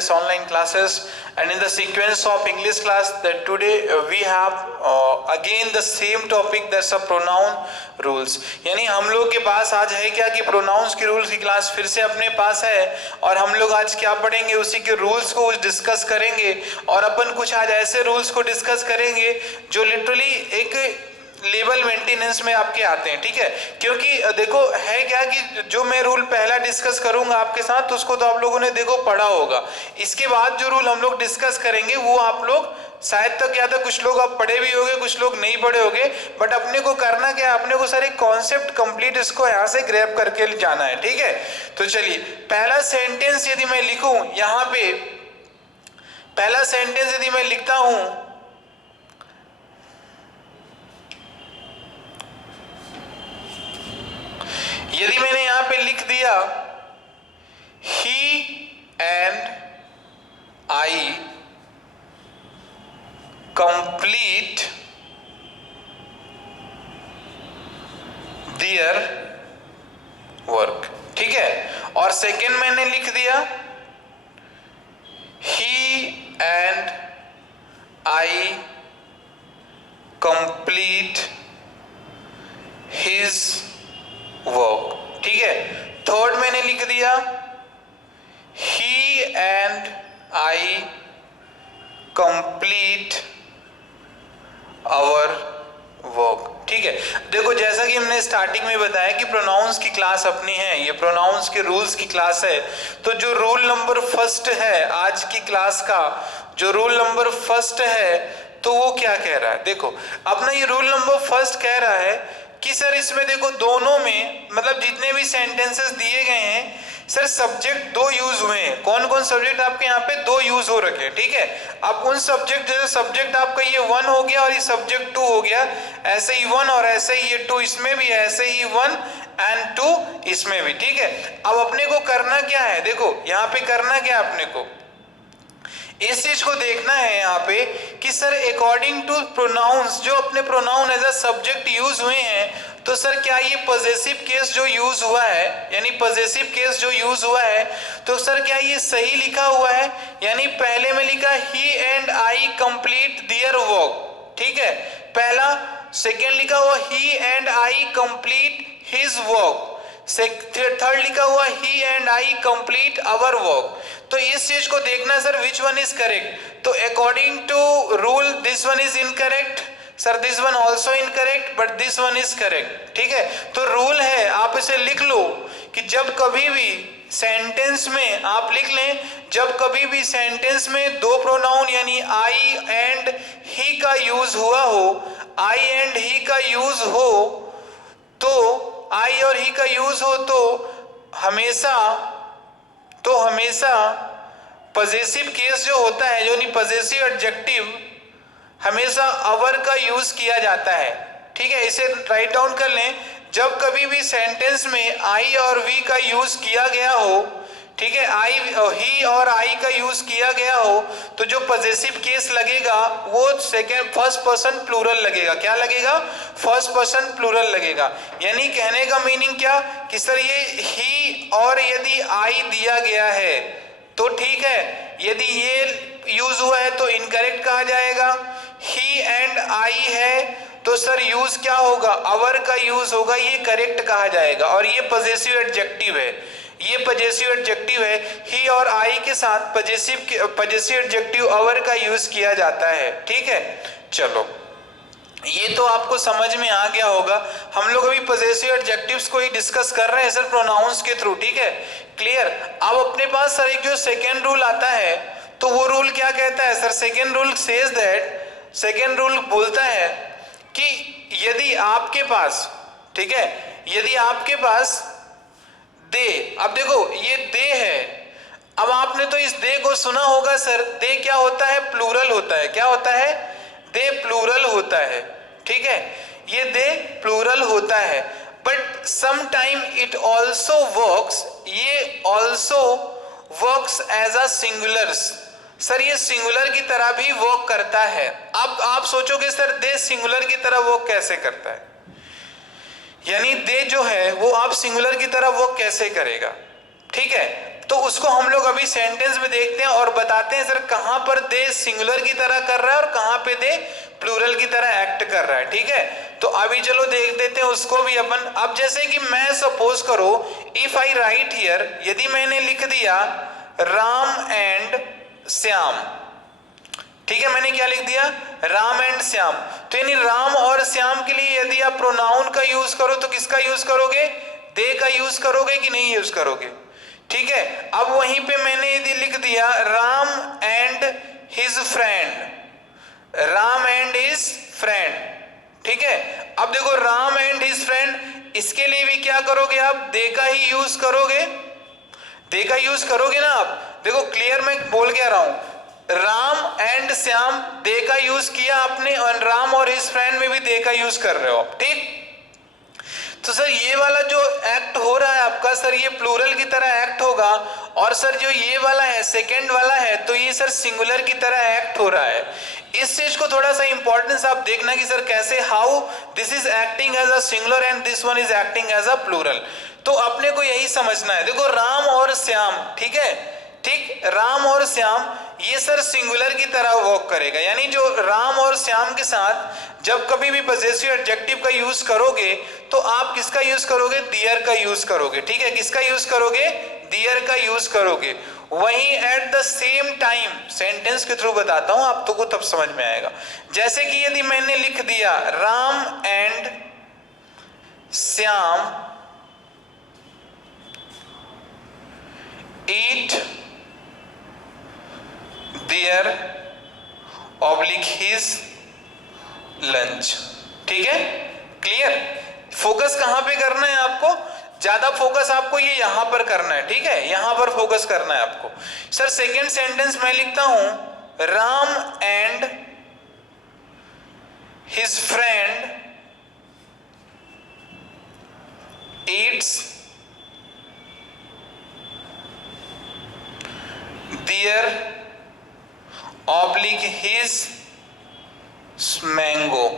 this online classes, and in the sequence of English class that today we have again the same topic, that's a pronoun rules. यानी हम लोग के पास आज है क्या कि प्रोनाउंस की रूल्स की क्लास फिर से अपने पास है, और हम लोग आज क्या पढ़ेंगे, उसी के रूल्स को डिस्कस करेंगे। और अपन कुछ आज ऐसे रूल्स को डिस्कस करेंगे जो लिटरली एक लेवल मेंटेनेंस में आपके आते हैं, ठीक है। क्योंकि देखो है क्या कि जो मैं रूल पहला डिस्कस करूंगा आपके साथ, तो उसको तो आप लोगों ने देखो पढ़ा होगा। इसके बाद जो रूल हम लोग डिस्कस करेंगे वो आप लोग शायद तक क्या था, कुछ लोग आप पढ़े भी होंगे, कुछ लोग नहीं पढ़े होंगे, बट अपने को करना क्या है, अपने को सारे कॉन्सेप्ट कंप्लीट इसको यहाँ से ग्रैब करके जाना है, ठीक है। तो चलिए पहला सेंटेंस यदि मैं लिखूं यहाँ पे, पहला सेंटेंस यदि मैं लिखता हूं, यदि मैंने यहां पे लिख दिया he and I complete their work, ठीक है। और सेकेंड मैंने लिख दिया he and I complete his work, ठीक है। थर्ड मैंने लिख दिया he and I complete our work, ठीक है। देखो जैसा कि हमने स्टार्टिंग में बताया कि प्रोनाउंस की क्लास अपनी है, ये प्रोनाउंस के रूल्स की क्लास है। तो जो रूल नंबर फर्स्ट है आज की क्लास का, जो रूल नंबर फर्स्ट है, तो वो क्या कह रहा है, देखो अपना ये रूल नंबर फर्स्ट कह रहा है कि सर इसमें देखो दोनों में मतलब जितने भी सेंटेंसेस दिए गए हैं सर, सब्जेक्ट दो यूज हुए हैं। कौन कौन सब्जेक्ट आपके यहाँ पे दो यूज हो रखे हैं, ठीक है। अब उन सब्जेक्ट, जैसे सब्जेक्ट आपका ये 1 हो गया और ये सब्जेक्ट 2 हो गया, ऐसे ही 1 और ऐसे ही ये 2 इसमें भी, ऐसे ही 1 एंड 2 इसमें भी, ठीक है। अब अपने को करना क्या है, देखो यहाँ पे करना क्या है, अपने को इस चीज को देखना है यहाँ पे कि सर अकॉर्डिंग टू प्रोनाउंस, जो अपने pronoun as a subject use हुए हैं, तो सर क्या ये पॉजेसिव केस जो यूज हुआ है, यानी पॉजेसिव केस जो यूज हुआ है, तो सर क्या ये सही लिखा हुआ है। यानी पहले में लिखा he and I complete their work, ठीक है, पहला। सेकेंड लिखा हुआ he and I complete his work, third लिखा हुआ he and I complete our work. तो इस चीज को देखना sir which one is correct. तो according to rule this one is incorrect, sir this one also incorrect, but this one is correct, ठीक है। तो रूल है, आप इसे लिख लो कि जब कभी भी सेंटेंस में आप लिख लें, जब कभी भी सेंटेंस में दो प्रोनाउन यानी आई एंड ही का यूज हुआ हो, आई एंड ही का यूज हो, तो आई और ही का यूज हो तो हमेशा पॉजेसिव केस जो होता है, जो नहीं पॉजेसिव एडजेक्टिव, हमेशा अवर का यूज किया जाता है, ठीक है। इसे राइट डाउन कर लें, जब कभी भी सेंटेंस में आई और वी का यूज किया गया हो, ठीक है, आई ही और आई का यूज किया गया हो, तो जो पॉजेसिव केस लगेगा वो फर्स्ट पर्सन प्लूरल लगेगा। क्या लगेगा, फर्स्ट पर्सन प्लूरल लगेगा। यानी कहने का मीनिंग क्या कि सर ये ही और यदि आई दिया गया है तो ठीक है, यदि ये यूज हुआ है तो इनकरेक्ट कहा जाएगा। ही एंड आई है तो सर यूज क्या होगा, अवर का यूज होगा, ये करेक्ट कहा जाएगा। और ये पॉजेसिव एडजेक्टिव है, ये पॉजेसिव एडजेक्टिव है, ही और आई के साथ पॉजेसिव एडजेक्टिव अवर का यूज किया जाता है, ठीक है। चलो ये तो आपको समझ में आ गया होगा। हम लोग अभी पॉजेसिव एडजेक्टिव्स को ही डिस्कस कर रहे हैं सर प्रोनाउंस के थ्रू, ठीक है, क्लियर। अब अपने पास सर एक जो सेकेंड रूल आता है, तो वो रूल क्या कहता है sir, second rule says that, second rule बोलता है कि यदि आपके पास, ठीक है, यदि आपके पास दे, अब देखो ये दे है, अब आपने तो इस दे को सुना होगा सर, दे क्या होता है, प्लूरल होता है। क्या होता है, दे प्लूरल होता है, ठीक है, ये दे प्लूरल होता है। But some time it also works, ये also works as a singulars, sir ये सिंगुलर की तरह भी वर्क करता है। अब आप सोचोगे सर दे सिंगुलर की तरह वर्क कैसे करता है, यानी दे जो है वो आप सिंगुलर की तरह वर्क कैसे करेगा, ठीक है। तो उसको हम लोग अभी सेंटेंस में देखते हैं और बताते हैं सर कहां पर दे सिंगुलर की तरह कर रहा है और कहां पे दे प्लूरल की तरह एक्ट कर रहा है। ठीक है, तो अभी चलो देख देते हैं उसको भी अपन। अब जैसे कि मैं सपोज करो इफ आई राइट हियर, यदि मैंने लिख दिया राम एंड श्याम, ठीक है, मैंने क्या लिख दिया राम एंड श्याम, तो यानी राम और श्याम के लिए यदि आप प्रोनाउन का यूज करो तो किसका यूज करोगे, दे का यूज करोगे कि नहीं यूज करोगे। ठीक है, अब वहीं पे मैंने यदि लिख दिया Ram and his friend, Ram and his friend, ठीक है, अब देखो राम एंड हिज फ्रेंड, इसके लिए भी क्या करोगे आप, दे का ही यूज करोगे, दे का यूज करोगे ना आप। देखो क्लियर मैं बोल के आ रहा हूं, राम एंड श्याम दे का यूज किया आपने और राम और हिज फ्रेंड में भी दे का यूज कर रहे हो आप। ठीक, तो सर ये वाला जो एक्ट हो रहा है आपका सर ये प्लूरल की तरह एक्ट होगा, और सर जो ये वाला है सेकंड वाला है तो ये सर सिंगुलर की तरह एक्ट हो रहा है। इस चीज को थोड़ा सा इंपॉर्टेंस आप देखना कि सर कैसे, how this is acting as a singular and this one is acting as a plural. तो अपने को यही समझना है। देखो राम और श्याम, ठीक है, ठीक, राम और श्याम ये सर सिंगुलर की तरह वर्क करेगा, यानी जो राम और श्याम के साथ जब कभी भी पजेसिव एडजेक्टिव का यूज करोगे तो आप किसका यूज करोगे, दियर का यूज करोगे। ठीक है, किसका यूज करोगे, दियर का यूज करोगे। वहीं eight the same time sentence के थ्रू बताता हूं आप तो को तब समझ में आएगा। जैसे कि यदि मैंने लिख दिया Ram and Shyam eat there oblique his lunch. ठीक है, क्लियर, फोकस कहां पे करना है आपको, ज्यादा फोकस आपको ये यहां पर करना है। ठीक है, यहां पर फोकस करना है आपको। सर सेकेंड सेंटेंस मैं लिखता हूं Ram and his friend eats their oblique his mango.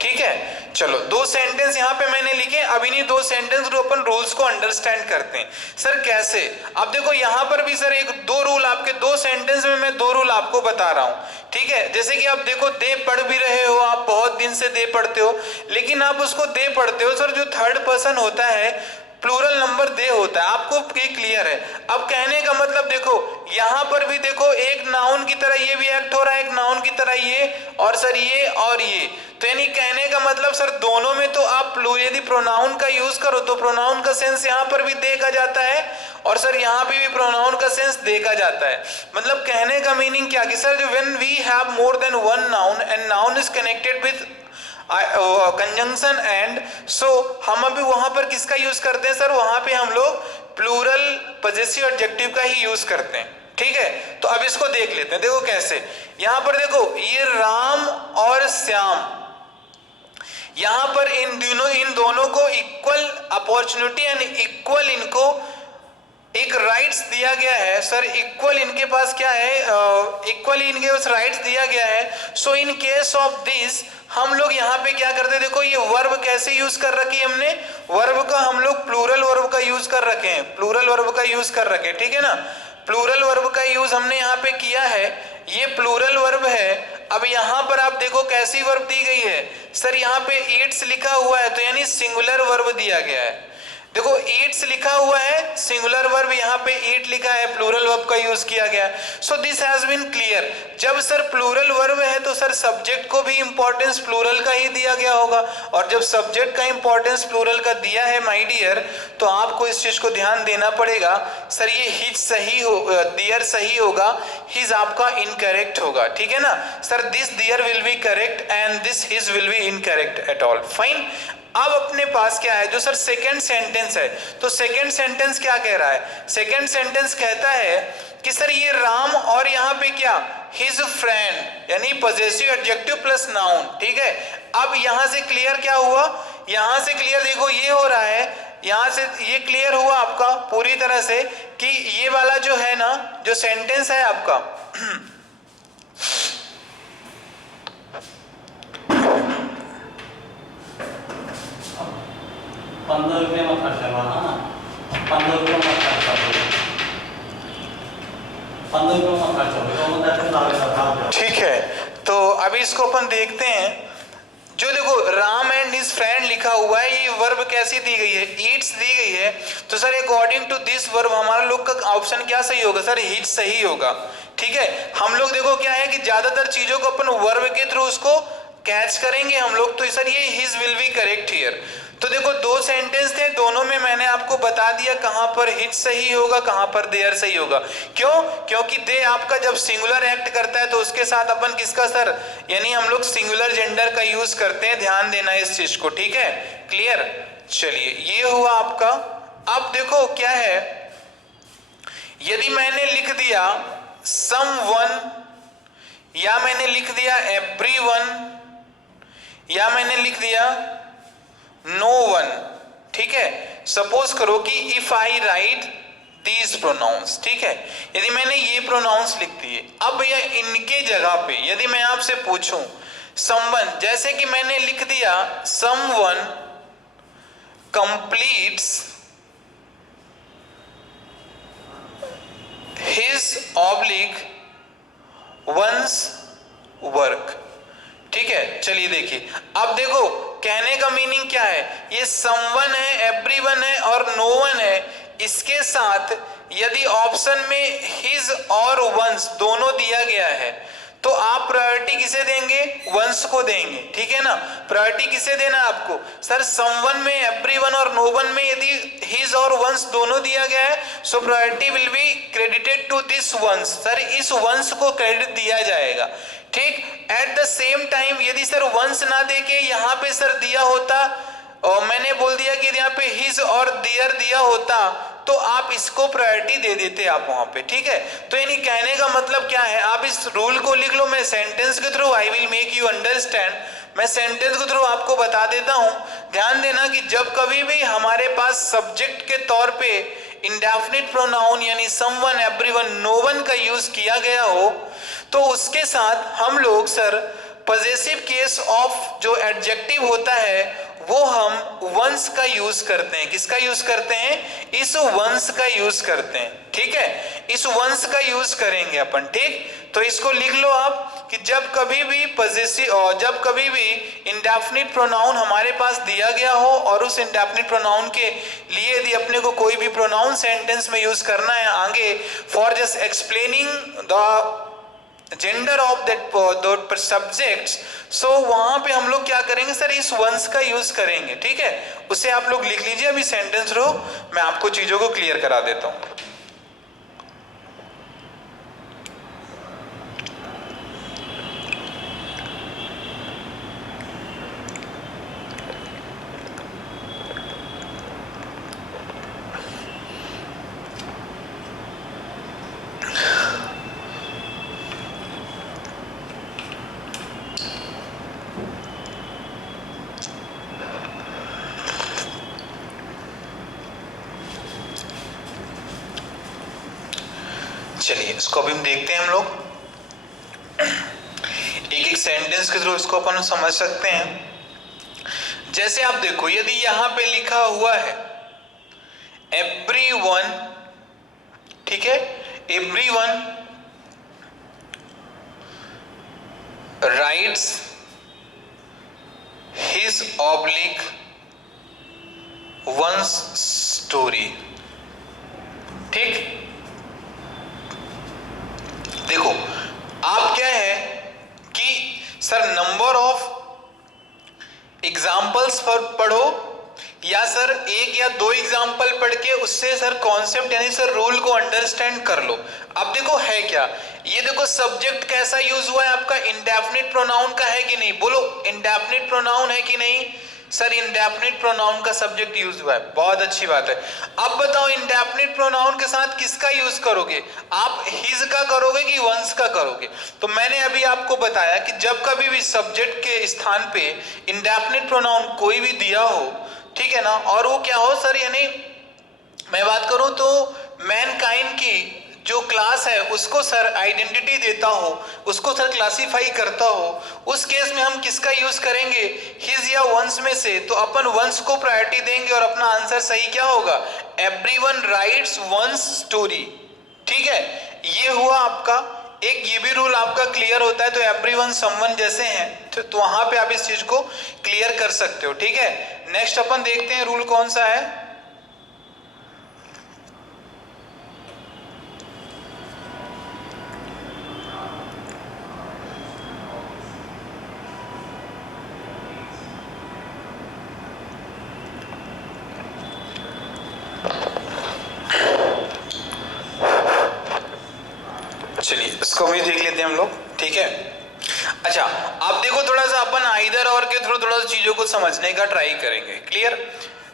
ठीक है, चलो दो सेंटेंस यहां पे मैंने लिखे। अब इन्हीं दो सेंटेंस को अपन रूल्स को अंडरस्टैंड करते हैं। सर कैसे, अब देखो यहां पर भी सर एक दो रूल आपके दो सेंटेंस में मैं दो रूल आपको बता रहा हूं। ठीक है, जैसे कि आप देखो दे पढ़ भी रहे हो, आप बहुत दिन से दे पढ़ते हो, लेकिन आप उसको दे पढ़ते हो सर, जो थर्ड पर्सन होता है प्लूरल नंबर दे होता है, आपको ये क्लियर है। अब कहने का मतलब देखो यहां पर भी देखो एक नाउन की तरह ये भी एक्ट हो रहा है, एक नाउन की तरह ये, और सर ये और ये, तो यानी कहने का मतलब सर दोनों में तो आप यदि प्रोनाउन का यूज करो तो प्रोनाउन का सेंस यहां पर भी देखा जाता है और सर यहां पे भी प्रोनाउन का सेंस देखा जाता है। मतलब कहने का मीनिंग क्या कि सर जो when we have more than one noun and noun is connected with conjunction and, so हम अभी वहां पर किसका यूज करते हैं सर, वहां पे हम लोग प्लूरल पजेसिव एडजेक्टिव का ही यूज करते हैं। ठीक है, तो अब इसको देख लेते हैं। देखो कैसे, यहां पर देखो ये राम और श्याम, यहां पर इन दोनों को इक्वल अपॉर्चुनिटी एंड इक्वल इनको एक राइट्स दिया गया है सर, इक्वल इनके पास क्या है, इक्वली इनके पास राइट्स दिया गया है। सो इन केस ऑफ दिस हम लोग यहाँ पे क्या करते हैं, देखो ये वर्ब कैसे यूज कर रखी है हमने, वर्ब का हम लोग प्लूरल वर्ब का यूज कर रखे हैं, प्लूरल वर्ब का यूज कर रखे हैं। ठीक है ना, प्लूरल वर्ब का यूज हमने यहाँ पे किया है, ये प्लूरल वर्ब है। अब यहाँ पर आप देखो कैसी वर्ब दी गई है सर, यहाँ पे ईट्स लिखा हुआ है तो यानी सिंगुलर वर्ब दिया गया है। देखो ईट्स लिखा हुआ है, सिंगुलर वर्ब यहाँ पे ईट लिखा है, प्लूरल वर्ब का यूज किया गया। So this has been clear. जब सर प्लूरल वर्ब है तो सर सब्जेक्ट को भी इंपॉर्टेंस प्लूरल का ही दिया गया होगा, और जब सब्जेक्ट का इंपॉर्टेंस प्लूरल का दिया है माय डियर, तो आपको इस चीज को ध्यान देना पड़ेगा। सर ये हिज सही हो, दियर सही होगा, हिज आपका इनकरेक्ट होगा। ठीक है ना sir, this their will be correct and this his will be incorrect at all. Fine, अब अपने पास क्या है, जो सर सेकंड सेंटेंस है, तो सेकंड सेंटेंस क्या कह रहा है, सेकंड सेंटेंस कहता है कि सर ये राम और यहाँ पे क्या हिज फ्रेंड, यानी पजेसिव एडजेक्टिव प्लस नाउन। ठीक है, अब यहां से क्लियर क्या हुआ, यहां से क्लियर देखो ये हो रहा है, यहां से ये क्लियर हुआ आपका पूरी तरह से कि ये वाला जो है ना, जो सेंटेंस है आपका ₹15 मत खर्चा हुआ ना, ₹15 मत खर्चा हुआ। ठीक है, तो अभी इसको अपन देखते हैं। जो देखो राम एंड हिज फ्रेंड लिखा हुआ है, ये वर्ब कैसी दी गई है, ईट्स दी गई है। तो sir according to this verb हमारा लोग का ऑप्शन क्या सही होगा सर, हीट सही होगा। ठीक है, हम लोग देखो क्या है कि ज्यादातर चीजों को अपन वर्ब के थ्रू उसको कैच करेंगे हम लोग, तो सर ये his will be correct here. तो देखो दो सेंटेंस थे, दोनों में मैंने आपको बता दिया कहां पर हिज सही होगा, कहां पर देयर सही होगा। क्यों? क्योंकि दे आपका जब सिंगुलर एक्ट करता है तो उसके साथ अपन किसका सर, यानी हम लोग सिंगुलर जेंडर का यूज करते हैं, ध्यान देना इस चीज को। ठीक है, क्लियर। चलिए ये हुआ आपका। अब देखो क्या है, यदि मैंने लिख दिया समवन, या मैंने लिख दिया एवरीवन, या मैंने लिख दिया नो वन। ठीक है, सपोज करो कि if I write these pronouns, ठीक है, यदि मैंने ये प्रोनाउंस लिख दिए, अब भैया इनके जगह पे यदि मैं आपसे पूछूं समवन, जैसे कि मैंने लिख दिया someone completes his oblique ones work. ठीक है, चलिए देखिए, अब देखो कहने का मीनिंग क्या है, ये समवन है, एवरीवन है और नो वन है, इसके साथ यदि ऑप्शन में हिज और वंस दोनों दिया गया है तो आप प्रायोरिटी किसे देंगे, वंस को देंगे। ठीक है ना, प्रायोरिटी किसे देना है आपको सर, समवन में, एवरीवन और नो वन में यदि हिज और वंस दोनों दिया गया है, so priority will be credited to this ones, sir इस वंस को क्रेडिट दिया जाएगा। ठीक, एट द सेम टाइम यदि सर वंस ना देके यहाँ पे सर दिया होता, और मैंने बोल दिया कि यहाँ पे हिज और देयर दिया होता, तो आप इसको प्रायोरिटी दे देते आप वहां पे। ठीक है, तो यानी कहने का मतलब क्या है, आप इस रूल को लिख लो, मैं सेंटेंस के through I will make you understand, मैं सेंटेंस के थ्रू आपको बता देता हूं। ध्यान देना कि जब कभी भी हमारे पास सब्जेक्ट के तौर पे इंडेफिनिट प्रोनाउन यानी समवन, एवरीवन, नो वन का यूज किया गया हो, तो उसके साथ हम लोग सर पॉजेसिव केस ऑफ जो एडजेक्टिव होता है वो हम वंस का यूज करते हैं। किसका यूज करते हैं, इस वंस का यूज करते हैं। ठीक है, इस वंस का यूज करेंगे अपन। ठीक, तो इसको लिख लो आप कि जब कभी भी पॉजेसिव और जब कभी भी इंडेफिनिट प्रोनाउन हमारे पास दिया गया हो और उस इंडेफिनिट प्रोनाउन के लिए यदि अपने को कोई भी प्रोनाउन सेंटेंस में यूज करना है आगे for just explaining the gender of that subjects, so वहां पे हम लोग क्या करेंगे सर, इस वंस का यूज करेंगे। ठीक है, उसे आप लोग लिख लीजिए अभी सेंटेंस रो, मैं आपको चीजों को क्लियर करा देता हूं। चलिए इसको अभी हम देखते हैं, हम लोग एक एक सेंटेंस के थ्रू इसको अपन समझ सकते हैं। जैसे आप देखो, यदि यहां पे लिखा हुआ है एवरीवन, ठीक है, everyone writes his oblique ones story. ठीक, देखो आप क्या है कि सर नंबर ऑफ एग्जाम्पल्स पर पढ़ो, या सर एक या दो एग्जाम्पल पढ़ के उससे सर कॉन्सेप्ट यानी सर रूल को अंडरस्टैंड कर लो। अब देखो है क्या, ये देखो सब्जेक्ट कैसा यूज हुआ है आपका, इंडेफिनिट प्रोनाउन का है कि नहीं, बोलो इंडेफिनिट प्रोनाउन है कि नहीं सर, इंडेफिनिट प्रोनाउन का सब्जेक्ट यूज हुआ है, बहुत अच्छी बात है। अब बताओ इंडेफिनिट प्रोनाउन के साथ किसका यूज करोगे, आप हिज का करोगे कि वंस का करोगे। तो मैंने अभी आपको बताया कि जब कभी भी सब्जेक्ट के स्थान पे इंडेफिनिट प्रोनाउन कोई भी दिया हो, ठीक है ना, और वो क्या हो सर, यानी मैं बात करूं तो मैनकाइंड की जो क्लास है उसको सर आइडेंटिटी देता हो, उसको सर क्लासिफाई करता हो, उस केस में हम किसका यूज करेंगे, हिज या वंस में से। तो अपन वंस को प्रायोरिटी देंगे और अपना आंसर सही क्या होगा, एवरीवन राइट्स वंस स्टोरी। ठीक है, ये हुआ आपका एक, ये भी रूल आपका क्लियर होता है तो एवरीवन समवन जैसे हैं तो वहां पे आप इस चीज को क्लियर कर सकते हो, ठीक है। नेक्स्ट अपन देखते हैं रूल कौन सा है। चलिए इसको भी देख लेते हैं हम लोग, ठीक है। अच्छा अब देखो थोड़ा सा अपन आइदर और के थ्रू थोड़ा सा चीजों को समझने का ट्राई करेंगे, क्लियर।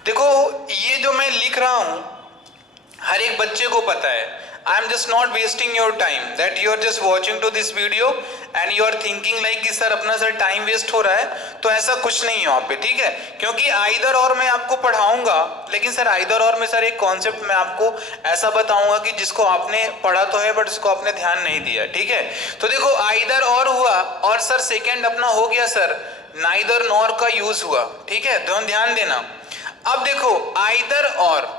देखो ये जो मैं लिख रहा हूं हर एक बच्चे को पता है, I am just not wasting your time, that you are just watching to this video and you are thinking like कि सर अपना सर टाइम वेस्ट हो रहा है, तो ऐसा कुछ नहीं है वहां पे, ठीक है। क्योंकि आइदर और मैं आपको पढ़ाऊंगा, लेकिन सर आइदर और में सर एक कॉन्सेप्ट मैं आपको ऐसा बताऊंगा कि जिसको आपने पढ़ा तो है बट इसको आपने ध्यान नहीं दिया, ठीक है। तो देखो आइदर और हुआ और सर सेकेंड अपना हो गया सर नाइदर नॉर का यूज हुआ, ठीक है, ध्यान देना। अब देखो आइदर और,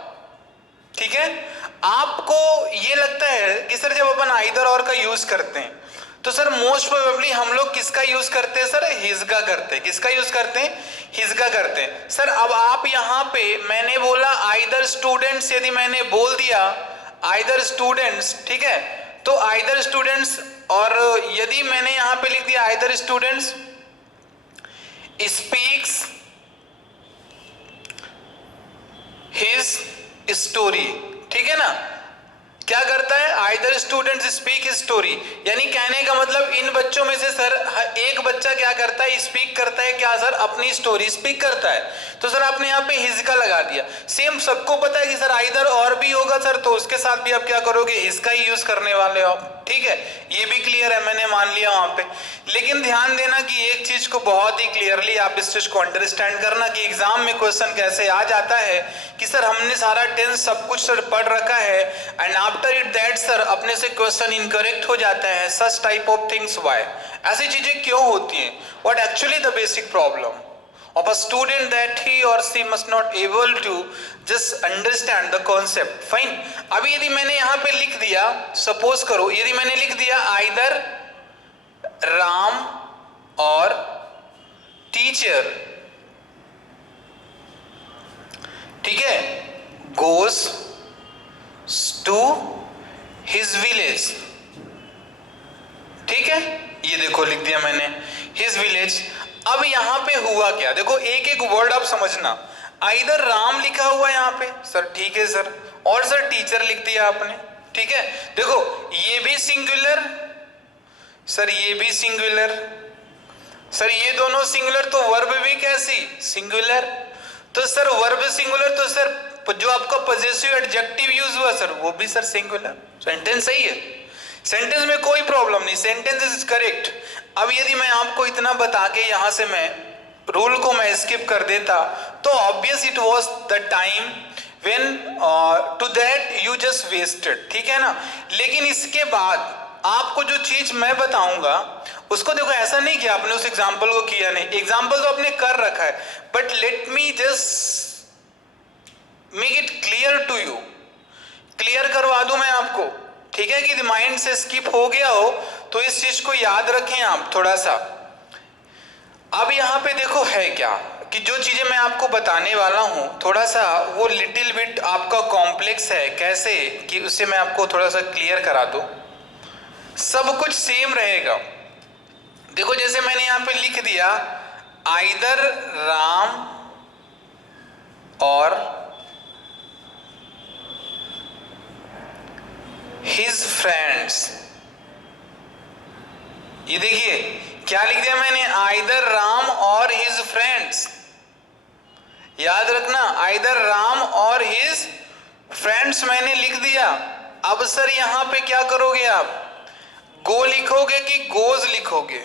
ठीक है, आपको ये लगता है कि सर जब अपन आइदर और का यूज करते हैं तो सर मोस्ट प्रोबेबली हम लोग किसका यूज करते हैं सर, हिज का करते हैं। किसका यूज करते हैं, हिज का करते हैं। सर अब आप यहां पे मैंने बोला आइदर स्टूडेंट्स, यदि मैंने बोल दिया आइदर स्टूडेंट्स, ठीक है, तो आइदर स्टूडेंट्स, और यदि मैंने यहां पे लिख दिया either students speaks his story, ठीक है ना, क्या करता है either students speak his story, यानी कहने का मतलब इन बच्चों में से सर एक बच्चा क्या करता है, स्पीक करता है, क्या सर, अपनी स्टोरी स्पीक करता है। तो सर आपने यहाँ पे हिज का लगा दिया। सेम सबको पता है कि सर आइदर और भी होगा सर, तो उसके साथ भी आप क्या करोगे, हिज का ही यूज करने वाले हो आप, ठीक है। ये भी क्लियर है, मैंने मान लिया वहां पे। लेकिन ध्यान देना कि एक चीज को बहुत ही क्लियरली आप इस चीज को अंडरस्टैंड करना कि एग्जाम में क्वेश्चन कैसे आ जाता है कि सर हमने सारा टेंस सब कुछ सर पढ़ रखा है and after it that sir अपने से क्वेश्चन इनकरेक्ट हो जाता है, such type of things. Why ऐसी चीजें क्यों होती हैं, what actually the basic problem of a student that he or she must not able to just understand the concept, fine। अभी यदि मैंने यहां पे लिख दिया, सपोज करो यदि मैंने लिख दिया आइदर राम और टीचर, ठीक है, goes to his village, ठीक है, ये देखो लिख दिया मैंने his village। अब यहां पे हुआ क्या, देखो एक एक वर्ड आप समझना, आइदर राम लिखा हुआ यहां पे सर, ठीक है सर, और सर टीचर लिख दिया आपने, ठीक है। देखो ये भी सिंगुलर सर, ये भी सिंगुलर सर, ये दोनों सिंगुलर, तो वर्ब भी कैसी, सिंगुलर। तो सर वर्ब सिंगुलर, तो सर जो आपका पॉजेसिव एडजेक्टिव यूज हुआ सर वो भी सर सिंगुलर। सेंटेंस सही है, सेंटेंस में कोई प्रॉब्लम नहीं, सेंटेंस इज करेक्ट। अब यदि मैं आपको इतना बता के यहां से मैं रूल को मैं स्किप कर देता तो obvious it was the time when to that you just wasted, ठीक है ना। लेकिन इसके बाद आपको जो चीज मैं बताऊंगा उसको देखो, ऐसा नहीं कि आपने उस एग्जाम्पल को किया नहीं, एग्जाम्पल तो आपने कर रखा है, but let me just make it clear to you, clear करवा दूं मैं आपको, ठीक है, कि माइंड से स्किप हो गया हो तो इस चीज को याद रखें आप थोड़ा सा। अब यहां पे देखो है क्या कि जो चीजें मैं आपको बताने वाला हूं थोड़ा सा वो लिटिल बिट आपका कॉम्प्लेक्स है, कैसे कि उससे मैं आपको थोड़ा सा क्लियर करा दूं। सब कुछ सेम रहेगा। देखो जैसे मैंने यहां पे लिख दिया आइदर राम और हिज फ्रेंड्स, ये देखिए क्या लिख दिया मैंने, आइदर राम और हिज फ्रेंड्स। याद रखना आइदर राम और हिज फ्रेंड्स मैंने लिख दिया। अब सर यहां पे क्या करोगे आप, गो लिखोगे कि गोज लिखोगे,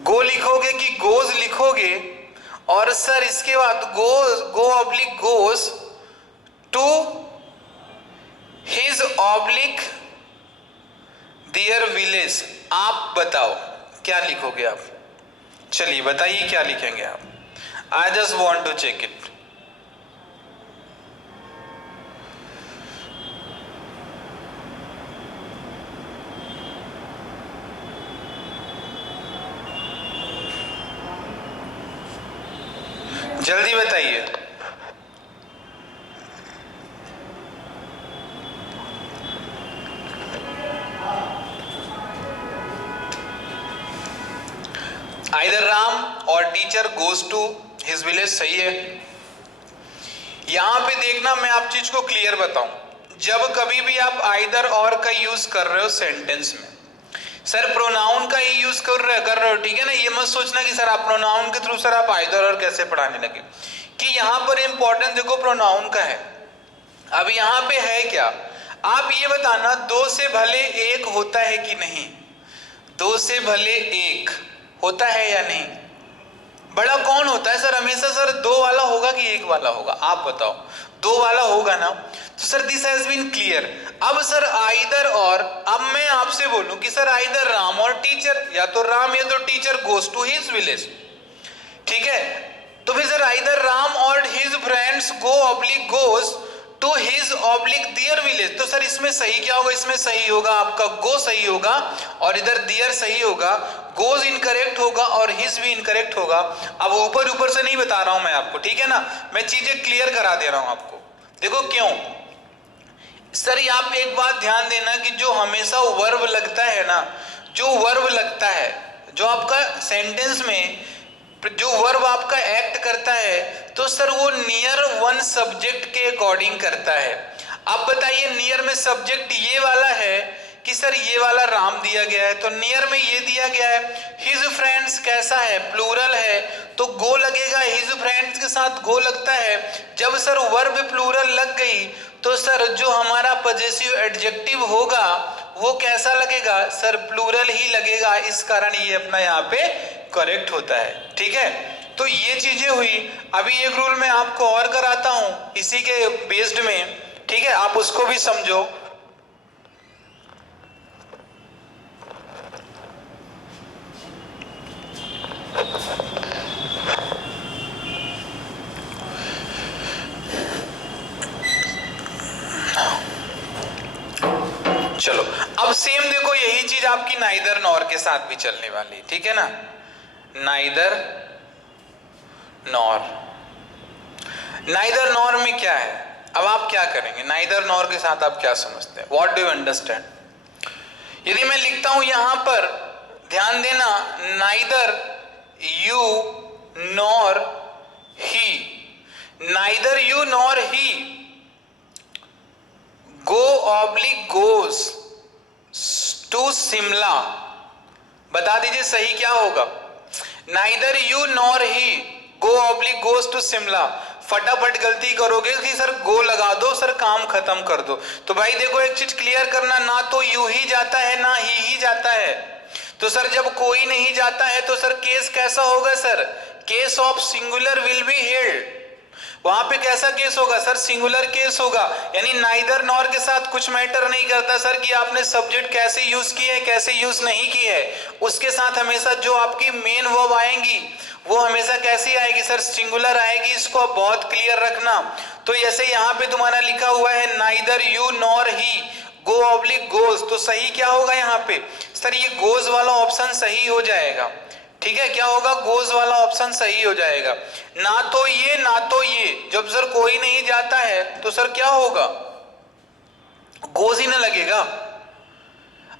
गो लिखोगे कि गोज लिखोगे, और सर इसके बाद go oblique goes to his oblique their village. आप बताओ क्या लिखोगे आप, चलिए बताइए क्या लिखेंगे आप, I just want to check it. जल्दी बताइए। आइदर राम और teacher goes to his village, सही है। यहां पे देखना, मैं आप चीज को क्लियर बताऊं, जब कभी भी आप आइदर और का यूज कर रहे हो सेंटेंस में, सर प्रोनाउन का ही यूज कर रहे हो, ठीक है ना। ये मत सोचना कि सर आप प्रोनाउन के थ्रू सर आप आइदर और कैसे पढ़ाने लगे, कि यहां पर इंपॉर्टेंट देखो प्रोनाउन का है। अब यहां पे है क्या, आप ये बताना, दो से भले एक होता है कि नहीं, दो से भले एक होता है या नहीं। बड़ा कौन होता है सर हमेशा, सर दो वाला होगा कि एक वाला होगा, आप बताओ। दो वाला होगा ना, तो sir this has been clear. अब सर आइदर और, अब मैं आपसे बोलूं कि सर आइदर राम और टीचर, या तो राम या तो teacher goes to his village, ठीक है। तो फिर सर आइदर राम और his friends go oblique goes to his oblique their village. तो सर इसमें सही क्या होगा, इसमें सही होगा आपका गो सही होगा, और इधर दियर सही होगा, गोज इनकरेक्ट होगा और हिज भी इनकरेक्ट होगा। अब ऊपर ऊपर से नहीं बता रहा हूं मैं आपको, ठीक है ना, मैं चीजें क्लियर करा दे रहा हूं आपको। देखो क्यों सर, ये आप एक बात ध्यान देना कि जो हमेशा वर्ब लगता है ना, जो वर्ब लगता है, जो आपका सेंटेंस में जो वर्ब आपका एक्ट करता है, तो सर वो नियर वन सब्जेक्ट के अकॉर्डिंग करता है। आप बताइए नियर में सब्जेक्ट ये वाला है कि सर ये वाला राम दिया गया है, तो नियर में ये दिया गया है। हिज फ्रेंड्स कैसा है, प्लूरल है, तो गो लगेगा, हिज फ्रेंड्स के साथ गो लगता है। जब सर वर्ब प्लूरल लग गई तो सर जो हमारा पजेसिव एडजेक्टिव होगा वो कैसा लगेगा, सर प्लूरल ही लगेगा। इस कारण ये अपना यहाँ पे करेक्ट होता है, ठीक है। तो ये चीजें हुई। अभी एक रूल मैं आपको और कराता हूं इसी के बेस्ड में, ठीक है, आप उसको भी समझो। चलो अब सेम देखो, यही चीज आपकी नाइदर नॉर के साथ भी चलने वाली, ठीक है ना। नाइदर नॉर, नाइदर नॉर में क्या है, अब आप क्या करेंगे नाइदर नॉर के साथ, आप क्या समझते हैं, व्हाट डू यू अंडरस्टैंड। यदि मैं लिखता हूं यहां पर, ध्यान देना, neither you nor he, neither you nor he go oblique goes to Shimla. बता दीजिए सही क्या होगा, neither you nor he go oblique goes to Shimla. फटाफट गलती करोगे कि सर गो लगा दो, सर काम खत्म कर दो। तो भाई देखो एक चीज क्लियर करना, ना तो यू ही जाता है ना ही जाता है। तो सर जब कोई नहीं जाता है तो सर केस कैसा होगा, sir case of singular will be held. वहां पे कैसा केस होगा सर, सिंगुलर केस होगा। यानी नाइदर नॉर के साथ कुछ मैटर नहीं करता सर कि आपने सब्जेक्ट कैसे यूज की है कैसे यूज नहीं की है, उसके साथ हमेशा जो आपकी मेन वर्ब आएंगी वो हमेशा कैसी आएगी सर, सिंगुलर आएगी। इसको आप बहुत क्लियर रखना। तो जैसे यहाँ पे तुम्हारा लिखा हुआ है neither you nor he go oblique goes, तो सही क्या होगा यहाँ पे सर, ये गोज वाला ऑप्शन सही हो जाएगा, ठीक है। क्या होगा, गोज वाला ऑप्शन सही हो जाएगा। ना तो ये ना तो ये, जब सर कोई नहीं जाता है तो सर क्या होगा, गोज ही ना लगेगा।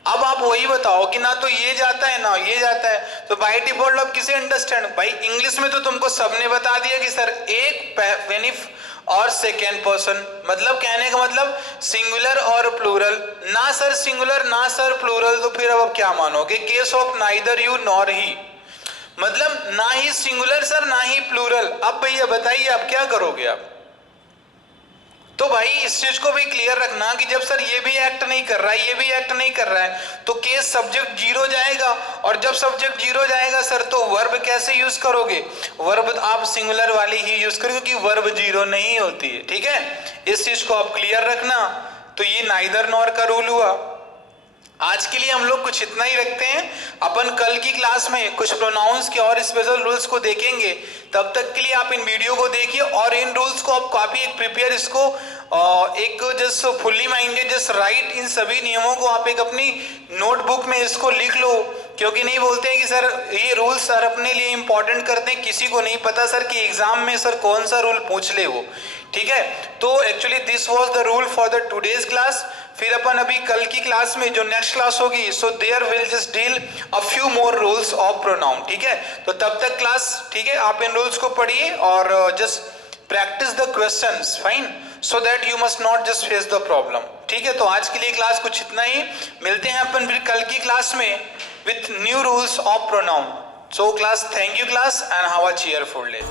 अब आप वही बताओ कि ना तो ये जाता है ना ये जाता है, तो बाय डिफॉल्ट आप किसे अंडरस्टैंड, भाई इंग्लिश में तो तुमको सबने बता दिया कि सर एक वेनिफ और सेकेंड पर्सन, मतलब कहने का मतलब सिंगुलर और प्लूरल, ना सर सिंगुलर ना सर प्लूरल, तो फिर अब क्या मानोगे, case of neither you nor he, मतलब ना ही सिंगुलर सर ना ही प्लूरल। अब भैया बताइए आप क्या करोगे आप। तो भाई इस चीज को भी क्लियर रखना कि जब सर ये भी एक्ट नहीं कर रहा है ये भी एक्ट नहीं कर रहा है तो केस सब्जेक्ट जीरो जाएगा, और जब सब्जेक्ट जीरो जाएगा सर तो वर्ब कैसे यूज करोगे, वर्ब आप सिंगुलर वाली ही यूज करोगे क्योंकि वर्ब जीरो नहीं होती है, ठीक है। इस चीज को आप क्लियर रखना। तो ये नाइदर नॉर का रूल हुआ। आज के लिए हम लोग कुछ इतना ही रखते हैं, अपन कल की क्लास में कुछ प्रोनाउंस के और स्पेशल रूल्स को देखेंगे। तब तक के लिए आप इन वीडियो को देखिए और इन रूल्स को आप काफी एक प्रिपेयर, इसको एक just fully minded just right, इन सभी नियमों को आप एक अपनी नोटबुक में इसको लिख लो क्योंकि नहीं बोलते हैं कि सर ये रूल सर अपने लिए इंपॉर्टेंट करते हैं, किसी को नहीं पता सर कि एग्जाम में सर कौन सा रूल पूछ ले वो, ठीक है। तो actually this was the rule for the today's class. फिर अपन अभी कल की क्लास में जो नेक्स्ट क्लास होगी, so there will just deal a few more rules of pronoun, ठीक है। तो तब तक क्लास, ठीक है, आप इन रूल्स को पढ़िए और just practice the questions, fine, so that you must not just face the problem, ठीक है। तो आज के लिए क्लास कुछ इतना ही, मिलते हैं अपन फिर कल की क्लास में with new rules of pronoun. So class, thank you class and have a cheerful day.